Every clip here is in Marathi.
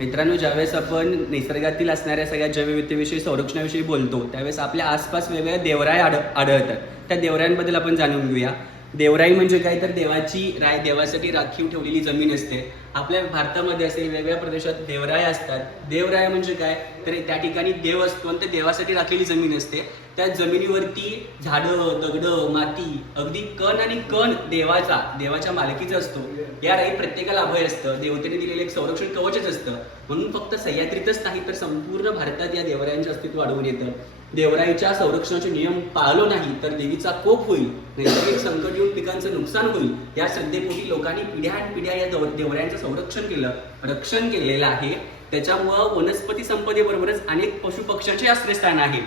मित्रांनो ज्यावेळेस आपण निसर्गातील असणाऱ्या सगळ्या जैवविविधतेविषयी संरक्षणाविषयी बोलतो त्यावेळेस आपल्या आसपास वेगवेगळ्या देवराय आढ आढळतात. त्या देवरायांबद्दल आपण जाणून घेऊया. देवराई म्हणजे काय तर देवाची राय देवासाठी राखीव ठेवलेली जमीन असते. आपल्या भारतामध्ये असेल वेगवेगळ्या प्रदेशात देवराय असतात. देवराय म्हणजे काय? तर त्या ठिकाणी देव असतो आणि ते देवासाठी राखलेली जमीन असते. त्या जमिनीवरती झाडं दगडं माती अगदी कण आणि कण देवाचा देवाच्या मालकीचा असतो. या राई प्रत्येकाला अभय असतं. देवतेने दिलेलं एक संरक्षण कवचच असतं. म्हणून फक्त सह्याद्रीतच नाही तर संपूर्ण भारतात या देवरायांचे अस्तित्व वाढवून येतं. देवराईच्या संरक्षणाचे नियम पाळलो नाही तर देवीचा कोप होईल नैसर्गिक संकट येऊन पिकांचं नुकसान होईल या श्रद्धेपोटी लोकांनी पिढ्यान पिढ्या या देवरायांचं संरक्षण केलं. रक्षण केलेलं आहे. त्याच्यामुळं वनस्पती संपदेबरोबरच अनेक पशुपक्ष्यांचे आश्रयस्थान आहे.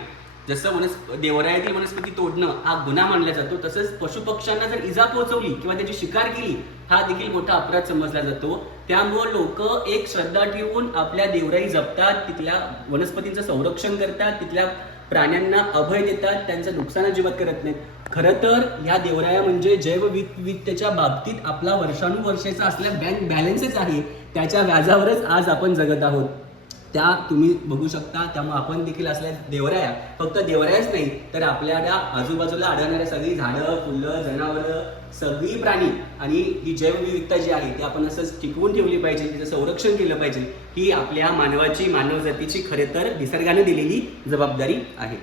जसं वनस्प देवरायातील वनस्पती तोडणं हा गुन्हा मानला जातो तसंच पशुपक्ष्यांना जर इजा पोहोचवली किंवा त्याची शिकार केली हा देखील मोठा अपराध समजला जातो. त्यामुळं लोक एक श्रद्धा ठेवून आपल्या देवराई जपतात तिथल्या वनस्पतींचं संरक्षण करतात तिथल्या प्राण्यांना अभय देतात त्यांचं नुकसान अजिबात करत नाहीत. खरं तर या देवराया म्हणजे जैवविविधतेच्या बाबतीत आपला वर्षानुवर्षाचा असलेला बँक बॅलन्सच आहे त्याच्या व्याजावरच आज आपण जगत आहोत. त्या तुम्ही बघू शकता त्यामुळे आपण देखील असल्या देवराया फक्त देवरायाच नाही तर आपल्या आजूबाजूला आढळणाऱ्या सगळी झाडं फुलं जनावरं सगळी प्राणी आणि ही जैवविविधता जी आहे ती आपण असंच टिकवून ठेवली पाहिजे तिचं संरक्षण केलं पाहिजे ही आपल्या मानवाची मानव जातीची खरे तर निसर्गाने दिलेली जबाबदारी आहे.